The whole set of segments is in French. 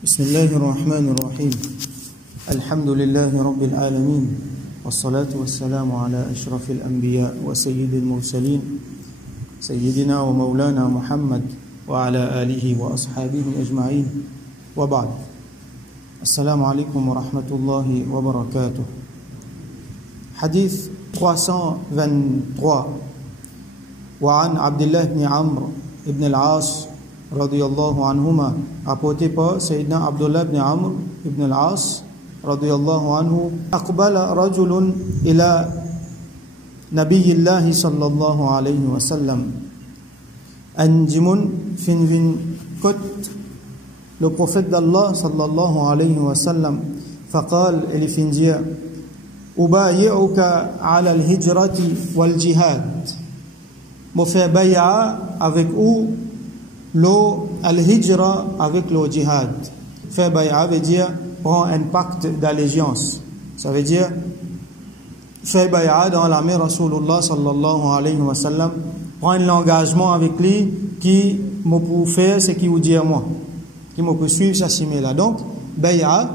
بسم الله الرحمن الرحيم الحمد لله رب العالمين والصلاة والسلام على أشرف الأنبياء وسيد المرسلين سيدنا ومولانا محمد وعلى آله وأصحابه أجمعين وبعد السلام عليكم ورحمة الله وبركاته. حديث 323 وعن عبد الله بن عمرو بن العاص رضي الله عنهما apporté par Sayyidina Abdullah ibn Amr ibn al-As radiyallahu anhu aqbala rajulun ila nabiyillah sallallahu alayhi wa sallam anjimun fin kot le prophète d'Allah sallallahu alayhi wa sallam faqal il findia ubayi'uka ala al-hijrati wal jihad mo fait bay'a avec ou le al-hijra avec le jihad. Faire bay'a veut dire prendre un pacte d'allégeance. Ça veut dire faire bay'a dans l'armée Rasulullah sallallahu alayhi wa sallam, prendre l'engagement avec lui qui me peut faire ce qu'il vous dit à moi, qui me peut suivre sa simila. Donc bay'a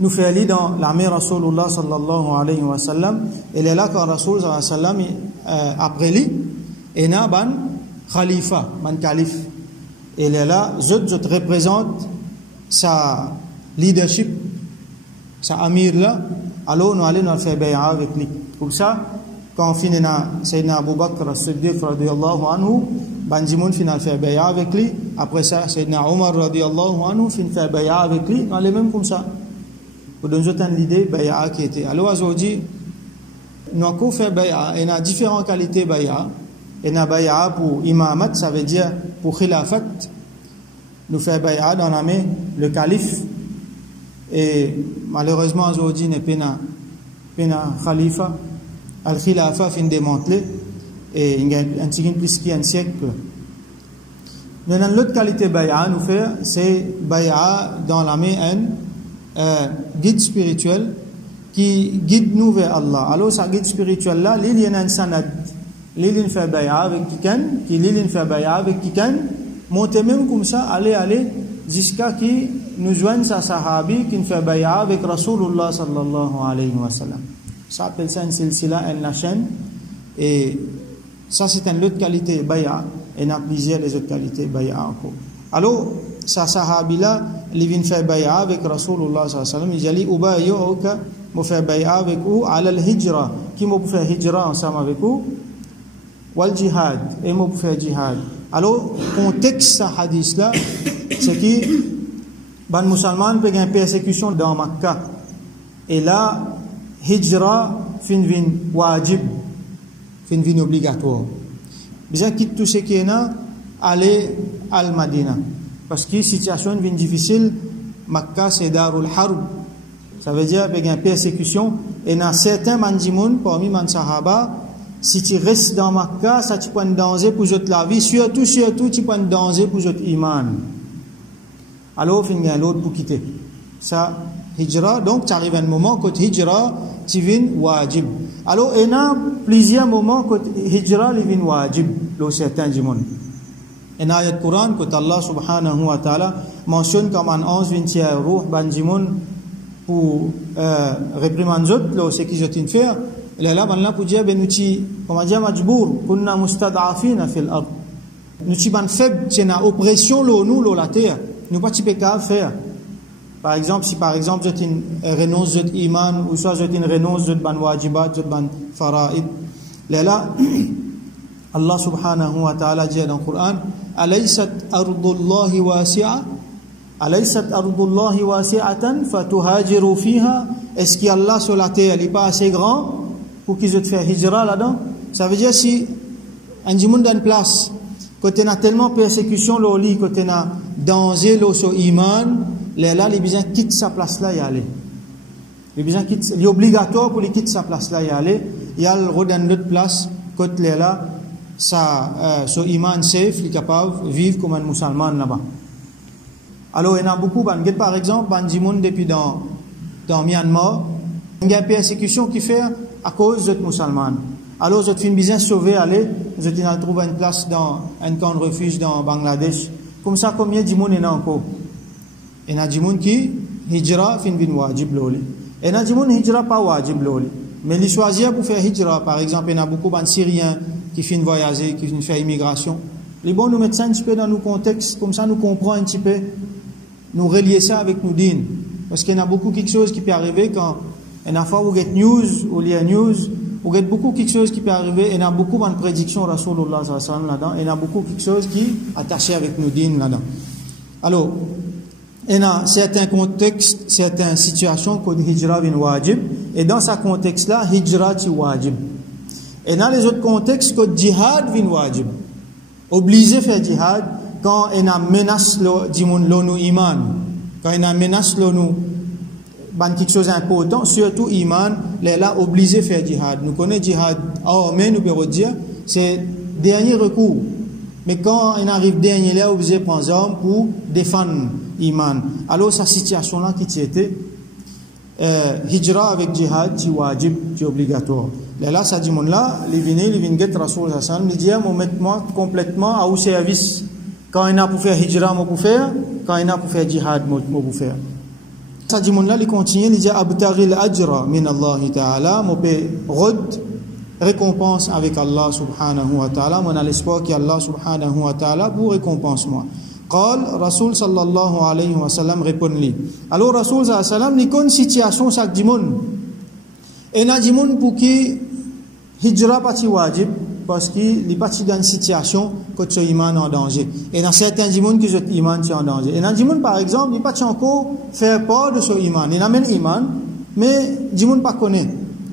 nous fait aller dans l'armée Rasulullah sallallahu alayhi wa sallam. Et là quand Rasul sallallahu alayhi wa sallam après lui et n'a ban Khalifa, man calife. Et là, je représente sa leadership, sa amir là. Alors nous allons faire bay'a avec lui. Pour ça, quand on finit Sayyidina Abu Bakr as-Siddiq radiyallahu anhu, Banjimoun finit faire bay'a avec lui. Après ça, Sayyidina Omar radiyallahu anhu finit faire bay'a avec lui. On est même comme ça. Pour donner l'idée bay'a qui était. Alors aujourd'hui, nous avons fait bay'a. Il y a différentes qualités bay'a. Et na bay'a pour imamat, ça veut dire pour khilafat. Nous fait bay'a dans la main le calife. Et malheureusement aujourd'hui n'est pas khalifa. Al khilafa fin démantelé. Et il y a un petit plus qu'un siècle. Maintenant l'autre qualité bay'a nous fait, c'est bay'a dans la main un guide spirituel qui guide nous vers Allah. Alors ce guide spirituel là, il y a un sanad. L'île fait bay'a avec quelqu'un, qui l'île fait bay'a avec quelqu'un, monter même comme ça, aller jusqu'à qui nous joigne sa sahabi qui fait bay'a avec Rasulullah sallallahu alayhi wa sallam. Ça appelle ça une silsila, une chaîne, et ça c'est une autre qualité bay'a, et il y a plusieurs les autres qualités bay'a encore. Alors, sa sahabi là, il vient faire bay'a avec Rasulullah sallallahu alayhi wa sallam, il dit ubayyuka, me fait bay'a avec vous, ala al-hijra, qui me fait hijra ensemble avec vous, wal jihad, et moi pour faire jihad. Alors, contexte ce hadith là, c'est que les musulmans ont une persécution dans Makkah. Et là, hijra fin wajib, fin obligatoire. Bien quitte tout ce qui est là, aller al Madina. Parce que la situation est difficile, Makkah c'est Darul Harb. Ça veut dire qu'il y a une persécution. Et dans certains mandjimoun, parmi les sahaba, si tu restes dans Makkah, ça tu prends un danger pour la vie, surtout tu prends un danger pour votre iman. Alors il y a l'autre pour quitter. Ça, hijra, donc tu arrives à un moment que hijra, tu viens wajib. Alors il y a plusieurs moments que hijra, il vient wajib, dans certains du monde. Il y a un ayat Coran que Allah subhanahu wa ta'ala mentionne comme en 11, 20 ruh, banjimoun, pour réprimander ce qu'ils ont fait. Là, Allah peut dire, nous sommes majbour, kunna mustad'afina fil ard. Nous sommes faibles, c'est une oppression, nous, la terre. Nous ne pouvons pas faire. Par exemple, si par exemple, je renonce de iman, ou soit je renonce de ban wajibat, de ban fara'id. Là, Allah subhanahu wa ta'ala dit dans le Coran, alaysat ardullahi wasi'a, alaysat ardullahi wasi'atan, fatuhajiru fiha. Est-ce qu'Allah sur la terre, il n'est pas assez grand? Pour qu'ils aient fait hijra là-dedans, ça veut dire si un djimoun dans une place, quand il y a tellement persécution, quand il y a danger, sur iman, là, il besoin quitte sa place là y aller. Il est obligatoire pour lui quitter sa place là y aller. Il y a le rôle d'une autre place, quand il est là, son iman safe, il est capable de vivre comme un musulman là-bas. Alors il y en a beaucoup, par exemple, un djimoun depuis dans Myanmar, il y a une persécution qui fait à cause de musulmans. Alors, je suis bien sauvé, aller, je trouve une place dans un camp de refuge dans Bangladesh. Comme ça, combien de monde est encore? Et na dimoun qui hijra fin vin wajib loli. Et na dimoun hijra pas wajib loli. Mais les choisir pour faire hijra, par exemple, il y a beaucoup de Syriens qui finissent voyager, qui finissent faire immigration. Les bons nous mettent ça un petit peu dans nos contextes, comme ça nous comprenons un petit peu, nous relier ça avec nos dînes. Parce qu'il y a beaucoup quelque chose qui peut arriver quand, il y a une fois où vous get news, ou lié news, vous get beaucoup quelque chose qui peut arriver, il y a beaucoup de prédictions Rasulullah sallallahu alayhi wa sallam là-dedans, il y a beaucoup quelque chose qui est attaché avec nos dînes là-dedans. Alors, il y a certains contextes, certaines situations que hijra vient wajib, et dans ce contexte-là, hijra est wajib. Et dans les autres contextes, que jihad vient wajib. Obligé de faire jihad quand il y a une menace l'onu iman, quand il y a une menace l'onu, quelque chose d'important, surtout iman, là obligé de faire jihad. Nous connaissons jihad, mais nous pouvons dire, c'est dernier recours. Mais quand il arrive dernier là, obligé de prendre armes pour défendre iman. Alors, cette situation-là qui était, hijra avec jihad, c'est wajib, c'est obligatoire. Là, ça dit, là, les viennent get Rasul Hassan, ils disent, moi complètement au service. Quand il y a pour faire hijra, moi pour faire, quand il y a pour faire jihad, moi pour faire. Ça dit, là, il continue, il dit, abtaghi al-ajra min Allah ta'ala, moi peut rod récompense avec Allah subhanahu wa ta'ala, moi, on a l'espoir qu'Allah subhanahu wa ta'ala pour récompense moi. قال رسول صلى الله عليه وسلم répond lui. Alors Rasul sallallahu alayhi wa sallam, il connaît une situation chaque dimon. Et na dimon pour qui hijra pas wajib parce qu'il est parti dans une situation que ce iman en danger. Et dans certains dimon que ce iman est en danger. Et na dimon par exemple, il pas encore faire peur de ce iman. Il amène iman, mais dimon pas connaît.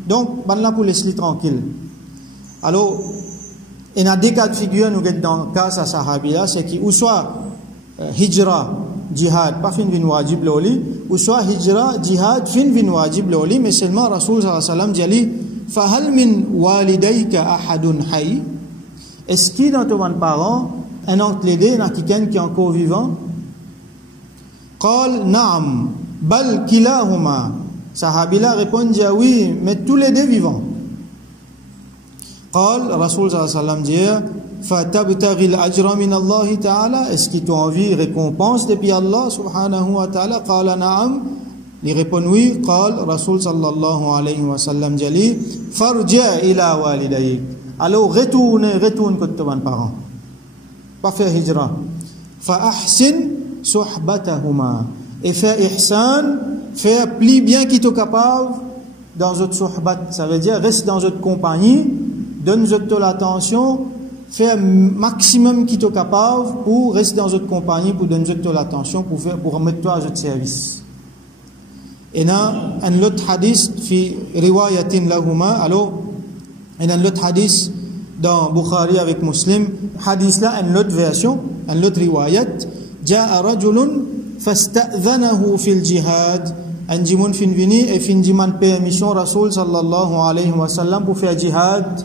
Donc ban là pour laisser tranquille. Alors il y a des cas de figure nous dans le cas de sahabi là, c'est qui ou soit hijra, jihad, pas fin vin wajib loli, ou soit hijra, jihad, fin vin wajib loli, mais seulement Rasul sallallahu alayhi wa sallam dit, fahal min walidayka ahadun hay? Est-ce qu'il dans ton parent, un oncle aidé, un quelqu'un qui est encore vivant? Qal na'am, bal kilahuma. Sahabila répond, dit oui, mais tous les deux vivants. Qal, Rasul sallallahu alayhi wa sallam dit, فَتَبْتَغِي الْأَجْرَ مِنَ اللَّهِ تَعَالَى. Est-ce qu'il t'a envie récompense depuis Allah subhanahu wa ta'ala? قال نعم. Il répond oui. قال Rasul sallallahu alayhi wa sallam dit فَارْجِعْ إِلَى وَالِدَيْكَ. Alors retourne que tes parents. Pas faire hijra. فَأَحْسِنْ صُحْبَتَهُمَا. Et faire ihsan, faire plus bien qu'il t'est capable dans votre suhbat. Ça veut dire reste dans votre compagnie, donne votre l'attention, faire maximum qui t'est capable pour rester dans votre compagnie, pour donner toute l'attention, pour remettre toi à votre service. Et là, un autre hadith, fi riwayatin lahuma, alors, il y a un autre hadith dans Bukhari avec Muslim, hadith là, une autre version, une autre riwayat, ja'a rajulun fasta'dhanahu fil jihad, un jimoun fin vini et fin diman permission Rasul sallallahu alayhi wa sallam pour faire jihad,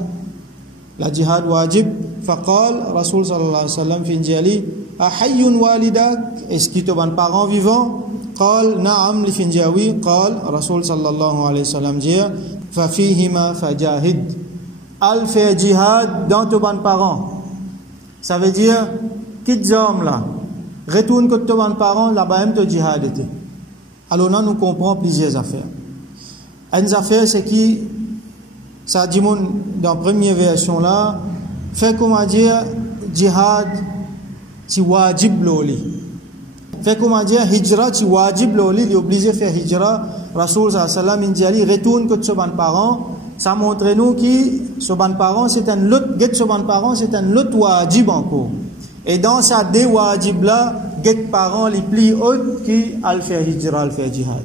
la jihad wajib. فقال رسول صلى الله عليه وسلم في الجالي أحي والدك est-ce que tu as un parent vivant قال نعم لفنجاوي قال رسول صلى الله عليه وسلم dit ففيهما فجاهد al fait jihad dans ton parent. Ça veut dire quitte hommes là retourne que ton parent là-bas même te jihad était. Alors là nous comprenons plusieurs affaires. Une affaire c'est qui ça dit dans la première version là fait comment dire jihad ci wajib loli. Fait comment dire hijra ci wajib loli, il est obligé de faire hijra. Rasul sallallahu alayhi wa sallam il dit retourne que son parent. Ça montre nous que son parent c'est un lot get son parent c'est un lot wajib encore. Et dans ça des wajib là get parents les plus hauts qui al faire hijra al faire jihad.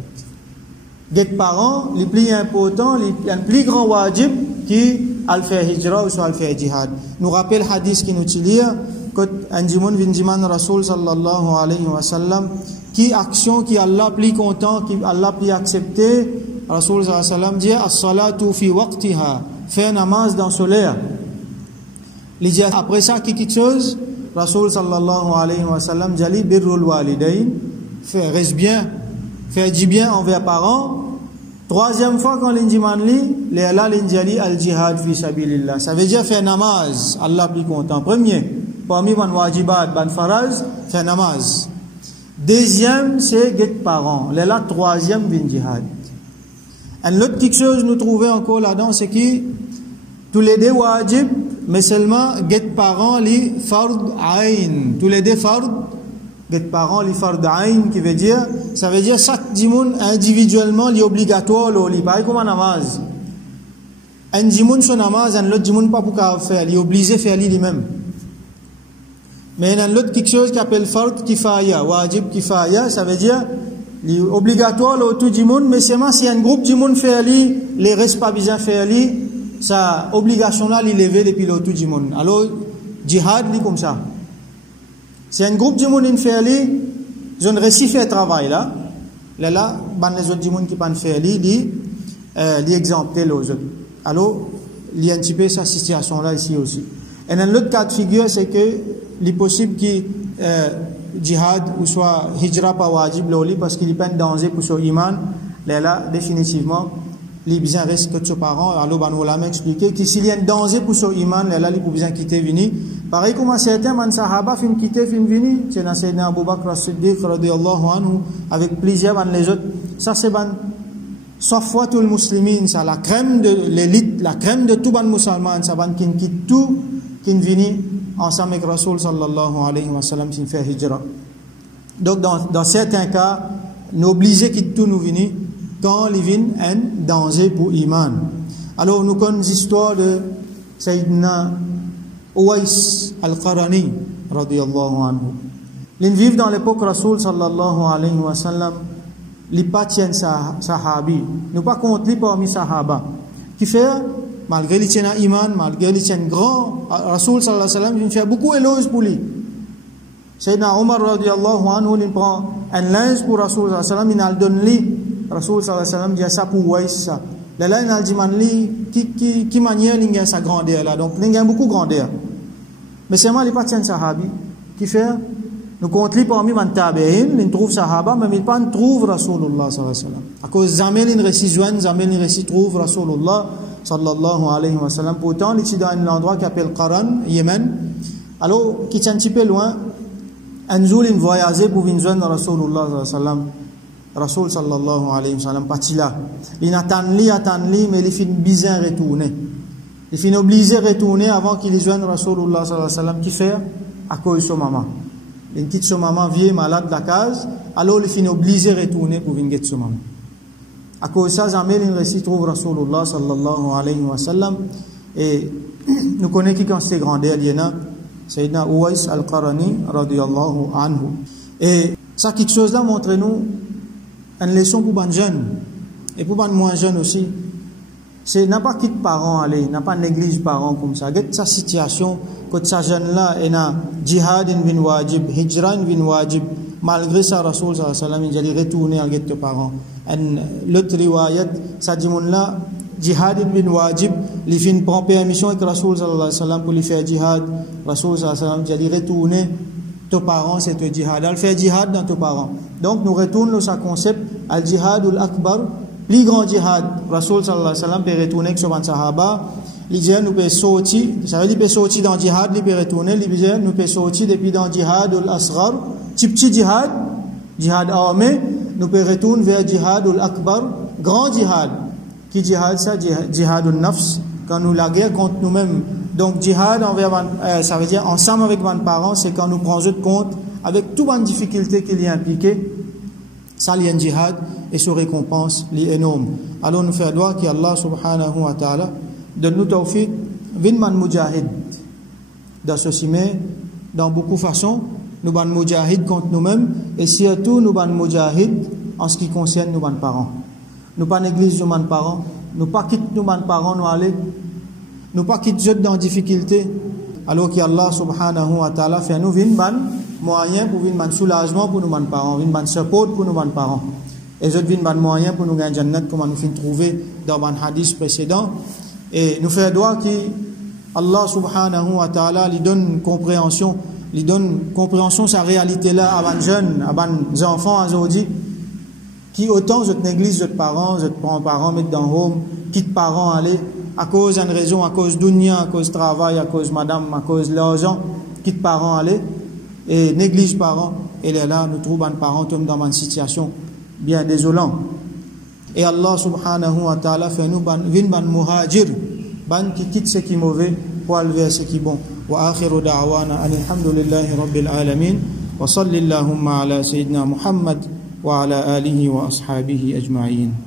Get parents les plus importants les un plus grand wajib qui al faire hijra ou soit al faire jihad. Nous rappelle hadith qui nous dit que un jimoun vindiman Rasul sallallahu alayhi wa sallam qui action qui Allah plus content qui Allah plus accepté. Rasul sallallahu alayhi wa sallam dit as-salatu fi waqtiha, faire namaz dans solaire. Il dit après ça quelque chose Rasul sallallahu alayhi wa sallam dit birrul walidain, faire reste bien, faire du bien envers parents. Troisième fois quand l'indiman li, là l'indiali al jihad fi sabilillah. Ça veut dire faire namaz, Allah plus content. Premier, parmi ban wajibat, ban faraz, faire namaz. Deuxième, c'est get parents. Là, troisième, vin jihad. Et l'autre quelque chose nous trouvons encore là-dedans, c'est que tous les deux wajib, mais seulement get parents li fard ayn. Tous les deux fard, get parents li fard ayn, qui veut dire, ça veut dire chaque dimoun individuellement li obligatoire li pareil comme un namaz. Un dimoun son namaz, un l'autre dimoun pas pour faire, li obligé faire lui-même. Mais il y a l'autre quelque chose qui appelle fard kifaya, wajib kifaya, ça veut dire li obligatoire tout dimoun, mais seulement si un groupe dimoun fait li, les restes pas besoin faire li, sa obligation là, il est levé depuis l'autre du monde. Alors, jihad, li comme ça. Si un groupe du monde fait li, je ne réussis faire travail là. Là, les autres du monde qui ne fait li exempter les autres. Alors, il y a un petit peu cette situation là ici aussi. Et dans l'autre cas de figure, c'est que il est possible que jihad ou soit hijra pas wajib parce qu'il est pas un danger pour son iman. Là, définitivement, les besoins restent que ses parents. Alors, on l'a expliqué que s'il y a un danger pour son iman, là, il faut besoin quitter vini. Pareil comme certains man sahaba fin quitter fin vini, c'est dans Sayyidina Abu Bakr as-Siddiq radiyallahu anhu avec plaisir man les autres. Ça c'est ban safwatul muslimin, ça la crème de l'élite, la crème de tout ban musulman, ça ban qui quitte tout, qui vini ensemble avec Rasul sallallahu alayhi wa sallam qui fait hijra. Donc dans certains cas, nous obligés quitte tout nous vini quand il vient un danger pour iman. Alors nous connaissons l'histoire de Sayyidina Uwais al-Qarani radiyallahu anhu. Ils vivent dans l'époque Rasul sallallahu alayhi wa sallam, les pas tiennent sahabi, nous pas compte les parmi sahaba. Qui fait malgré les tiennent iman, malgré les tiennent grand, Rasul sallallahu alayhi wa sallam, il fait beaucoup éloge pour lui. Sayyidina Omar radiyallahu anhu, il prend un linge pour Rasul sallallahu alayhi wa sallam, il le donne lui. Rasul sallallahu alayhi wa sallam dit ça pour Uwais ça. Là il a dit manli qui manière l'ingé sa grandeur là. Donc l'ingé beaucoup grandeur. Mais c'est moi les patient sahabi qui fait nous compte li parmi man tabi'in, il trouve sahaba mais il pas trouve Rasulullah sallallahu alayhi wa sallam. À cause jamais il récit joindre, jamais il récit trouve Rasulullah sallallahu alayhi wa sallam. Pourtant il est dans un endroit qui s'appelle Qaran, Yémen. Alors qui est un petit peu loin, un jour il voyageait pour venir joindre Rasulullah sallallahu alayhi wa sallam. Rasul sallallahu alayhi wa sallam parti là. Il attend li, mais il finit bizarre retourner. Il finit obligé de retourner avant qu'il joigne Rasulullah sallallahu alayhi wa sallam qui fait à cause de son maman. Il quitte son maman vieille malade de la case, alors il finit obligé de retourner pour venir son maman. À cause de ça, jamais il récit trouve Rasulullah sallallahu alayhi wa sallam et nous connaissons qui quand c'est grandeur liena, Sayyidina Uwais al-Qarani radiyallahu anhu. Et ça quelque chose là montre nous une leçon pour les jeunes et pour les moins jeunes aussi. C'est n'a pas quitte parents aller, n'a pas néglige parents comme ça. Get sa situation que sa jeune là et na jihad in bin wajib, hijra in bin wajib. Malgré ça Rasul sallallahu alayhi wa sallam il allait retourner à get tes parents. Et l'autre riwayat ça dit mon là jihad in bin wajib, il fin prend permission avec Rasul sallallahu alayhi wa sallam pour lui faire jihad. Rasul sallallahu alayhi wa sallam il allait retourner tes parents c'est le jihad. Elle fait jihad dans tes parents. Donc nous retournons sur ce concept al jihadul akbar, plus grand jihad. Rasul sallallahu alayhi wa sallam peut retourner avec son sahaba. Il dit nous peut sortir, ça veut dire peut sortir dans jihad, il peut retourner, il dit nous peut sortir depuis dans jihadul asghar, petit jihad, jihad armé, nous peut retourner vers jihadul akbar, grand jihad. Qui jihad ça jihadul nafs, quand nous la guerre contre nous-mêmes. Donc jihad envers ça veut dire ensemble avec nos parents, c'est quand nous prenons compte avec toutes les difficultés qu'il y a impliquées, ça il y a un jihad et sa récompense est énorme. Alors nous faisons droit qu'Allah subhanahu wa ta'ala donne nous tawfiq vinman mujahid dans ceci, mais dans beaucoup de façons nous ban mujahid contre nous-mêmes et surtout nous ban mujahid en ce qui concerne nos parents. Nous pas négliger nos parents, nous pas quitter nos parents nous aller, nous pas quitter dans difficulté. Alors qu'Allah subhanahu wa ta'ala fait nous vinman moyen pour vinman soulagement pour nos parents, vinman support pour nos parents. Et autres vinman moyen pour nous gagner jannat comme nous fin trouver dans un hadith précédent. Et nous faisons droit que Allah subhanahu wa ta'ala lui donne compréhension sa réalité là à les jeunes, à les enfants aujourd'hui, qui autant je néglige les parents, je prends parents mettre dans home, quitte parents aller à cause d'une raison, à cause dunya, à cause travail, à cause madame, à cause l'argent, quitte parents aller et néglige parents et là nous trouvons un parent dans une situation bien désolante. Et Allah subhanahu wa ta'ala fait nous ban muhajir, ban qui quitte ce qui est mauvais pour aller vers ce qui est bon. Wa akhiru da'wana alhamdulillahi rabbil alamin wa sallallahu ala sayyidina Muhammad wa ala alihi wa ashabihi ajma'in.